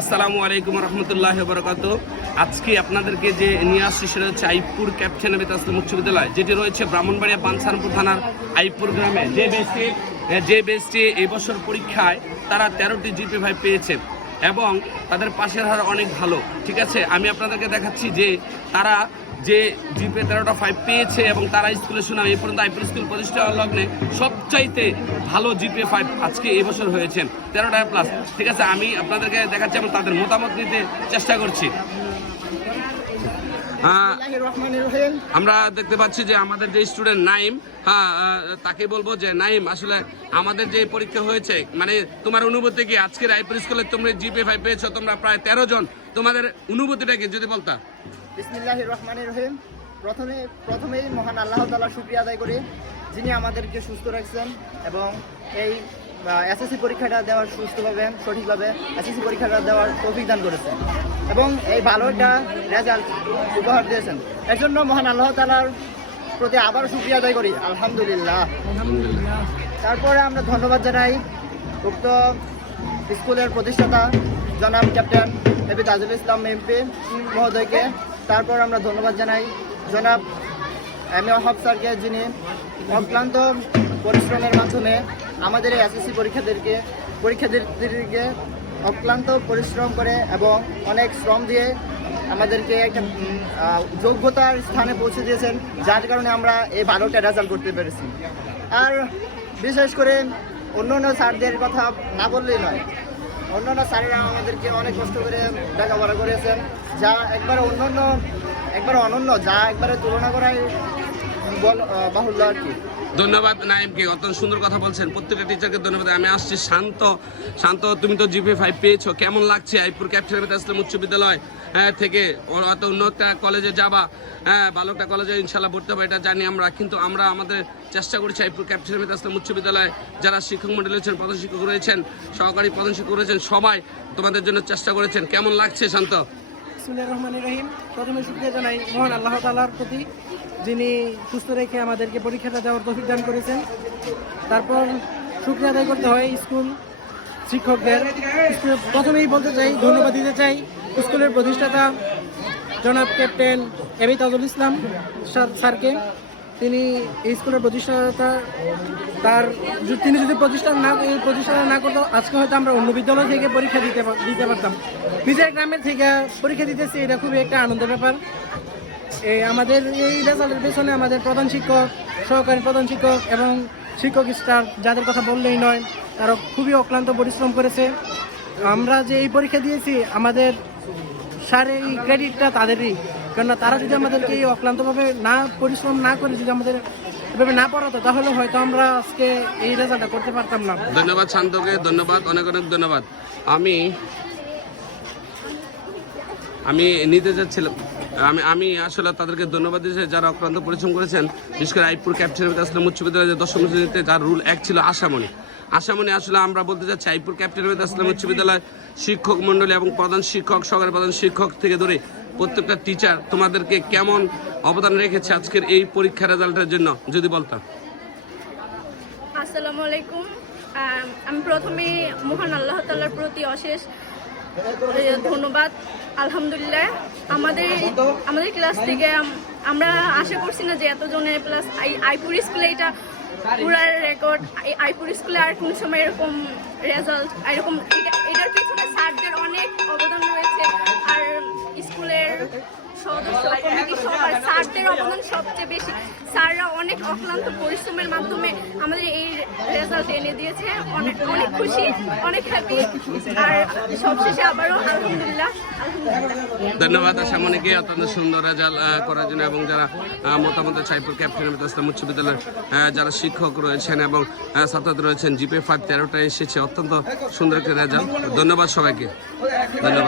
আসসালামু আলাইকুম রহমতুল্লাহি ওয়া বারাকাতুহু। আজকে আপনাদেরকে যে নিয়ে আসছি সেটা হচ্ছে আইপুর ক্যাপ্টেন আবিদ আসলাম উচ্চ বিদ্যালয়, যেটি রয়েছে ব্রাহ্মণবাড়িয়া বাঞ্ছারামপুর থানার আইপুর গ্রামে। যে বেসটি এই বছর পরীক্ষায় তারা 13টি GPA 5 পেয়েছে এবং তাদের পাশের হার অনেক ভালো। ঠিক আছে, আমি আপনাদেরকে দেখাচ্ছি যে তারা যে GPA 13টা 5 পেয়েছে এবং তারা স্কুলের সুনাম এই পর্যন্ত আইপুর স্কুল প্রতিষ্ঠা লগ্নে সবচাইতে ভালো GPA 5 আজকে এই বছর হয়েছে 13টা প্লাস। ঠিক আছে, আমি আপনাদেরকে দেখাচ্ছি এবং তাদের মতামত নিতে চেষ্টা করছি। আমরা দেখতে পাচ্ছি যে আমাদের যে স্টুডেন্ট নাইম, তাকে বলবো যে নাইম, আসলে আমাদের যে পরীক্ষা হয়েছে, মানে তোমার অনুভূতি কি? আজকের আইপুর স্কুলে তোমরা GPA 5 পেয়েছো, তোমরা প্রায় 13 জন, তোমাদের অনুভূতিটা কি যদি বলতা? বিসমিল্লাহির রহমানির রহিম। প্রথমেই মহান আল্লাহ তাআলার শুকরিয়া আদায় করি, যিনি আমাদেরকে সুস্থ রাখছেন এবং এই SSC পরীক্ষাটা দেওয়ার সুস্থভাবে সঠিকভাবে SSC পরীক্ষাটা দেওয়ার তৌফিক দান করেছেন এবং এই ভালো একটা রেজাল্ট উপহার দিয়েছেন। এর জন্য মহান আল্লাহ তাআলার প্রতি আবার শুকরিয়া আদায় করি, আলহামদুলিল্লাহ। তারপরে আমরা ধন্যবাদ জানাই উক্ত স্কুলের প্রতিষ্ঠাতা জনাব captain AB Tajul Islam MP মহোদয়কে। তারপর আমরা ধন্যবাদ জানাই জনাব MA ওয়াহাব স্যারকে, যিনি অক্লান্ত পরিশ্রমের মাধ্যমে আমাদের এই SSC পরীক্ষার্থীদেরকে অক্লান্ত পরিশ্রম করে এবং অনেক শ্রম দিয়ে আমাদেরকে একটা যোগ্যতার স্থানে পৌঁছে দিয়েছেন, যার কারণে আমরা এই ভালোটা রেজাল্ট করতে পেরেছি। আর বিশেষ করে অন্য স্যারদের কথা না বললেই নয়, অন্যান্য স্যারেরা আমাদেরকে অনেক কষ্ট করে লেখাপড়া করেছেন, যা একবারে অনন্য, যা একবারে তুলনা করাই বাহুল্য আর কি। ধন্যবাদ নাইমকে, অত্যন্ত সুন্দর কথা বলছেন। প্রত্যেকটা টিচারকে ধন্যবাদ। আমি আসছি শান্ত, তুমি তো GPA 5 পেয়েছো, কেমন লাগছে আইপুর ক্যাপ্টেন আবিদ আসলাম উচ্চ বিদ্যালয় থেকে অত উন্নত কলেজে যাবা? ভালো একটা কলেজে ইনশাল্লাহ ভর্তি হবে, এটা জানি আমরা, কিন্তু আমরা আমাদের চেষ্টা করছি আইপুর ক্যাপ্টেন আবিদ আসলাম উচ্চ বিদ্যালয় যারা শিক্ষক মন্ডলী রয়েছেন, প্রধান শিক্ষক রয়েছেন, সহকারী প্রধান শিক্ষক রয়েছেন, সবাই তোমাদের জন্য চেষ্টা করেছেন। কেমন লাগছে শান্ত? বিসমিল্লাহির রহমানির রহিম। প্রথমে শুকরিয়া জানাই মহান আল্লাহ তাআলার প্রতি, যিনি সুস্থ রেখে আমাদেরকে পরীক্ষাটা দেওয়ার তৌফিক দান করেছেন। তারপর শুকরিয়া আদায় করতে হয় স্কুল শিক্ষকদের। প্রথমেই বলতে চাই, ধন্যবাদ দিতে চাই স্কুলের প্রতিষ্ঠাতা জনাব ক্যাপ্টেন এবি তাজুল ইসলাম স্যারকে। তিনি এই স্কুলের প্রতিষ্ঠাতা, তিনি যদি প্রতিষ্ঠা না করতো আজকে হয়তো আমরা অন্য বিদ্যালয় থেকে পরীক্ষা দিতে পারতাম। নিজের গ্রামের থেকে পরীক্ষা দিতেছি, এটা খুবই একটা আনন্দের ব্যাপার। আমাদের এই রেজাল্টের পেছনে আমাদের প্রধান শিক্ষক, সহকারী প্রধান শিক্ষক এবং শিক্ষক স্টাফ, যাদের কথা বললেই নয়, তারা খুবই অক্লান্ত পরিশ্রম করেছে। আমরা যে এই পরীক্ষা দিয়েছি, আমাদের স্যার এই ক্রেডিটটা তাদেরই, কেননা তারা যদি আমাদেরকে এই অক্লান্তভাবে না পরিশ্রম না করে যদি আমাদের এভাবে না পড়াতো, তাহলে হয়তো আমরা আজকে এই রেজাল্টটা করতে পারতাম না। ধন্যবাদ শান্তকে, ধন্যবাদ, অনেক ধন্যবাদ। আমি নিতে যাচ্ছিলাম, আমি আসলে তাদেরকে ধন্যবাদ দিয়েছি যারা অক্লান্ত পরিশ্রম করেছেন। বিশেষ করে আইপুর ক্যাপ্টেন আবিদ আসলাম উচ্চ বিদ্যালয়ের 10ম শ্রেণীতে যার রুল 1 ছিল আশামণি। আসলে আমরা বলতে চাচ্ছি আইপুর ক্যাপ্টেন আবিদ আসলাম উচ্চ বিদ্যালয় শিক্ষক মন্ডলী এবং প্রধান শিক্ষক, সহকারী প্রধান শিক্ষক থেকে ধরে প্রত্যেকটা টিচার তোমাদেরকে কেমন অবদান রেখেছে আজকের এই পরীক্ষা রেজাল্টের জন্য যদি বলতাম। আসসালামু আলাইকুম। আমি প্রথমে মহান আল্লাহ তাআলার প্রতি অশেষ ধন্যবাদ, আলহামদুলিল্লাহ। আমাদের ক্লাস থেকে আমরা আশা করছি না যে এতজনের প্লাস আইপুর স্কুলে এটা পুরা রেকর্ড। আইপুর স্কুলে আর কোন সময় এরকম রেজাল্ট এরকম, এটার পিছনে স্যারদের অনেক অবদান রয়েছে, আর স্কুলের সদস্য কমিটি সবার স্যারদের অবদান সবচেয়ে বেশি। স্যাররা অনেক অক্লান্ত পরিশ্রমের মাধ্যমে আমাদের এই রেজাল্ট এনে দিয়েছে। অনেক খুশি, অনেক হ্যাপি। আর সবশেষে আবারও আলহামদুলিল্লাহ। ধন্যবাদ আশামণিকে অত্যন্ত সুন্দর রেজাল্ট করার জন্য এবং যারা মতামত আইপুর ক্যাপ্টেন আবিদ আসলাম উচ্চ বিদ্যালয়ের যারা শিক্ষক রয়েছেন এবং ছাত্রদের রয়েছেন। GPA 5 13টা এসেছে, অত্যন্ত সুন্দর একটা রেজাল্ট। ধন্যবাদ সবাইকে, ধন্যবাদ।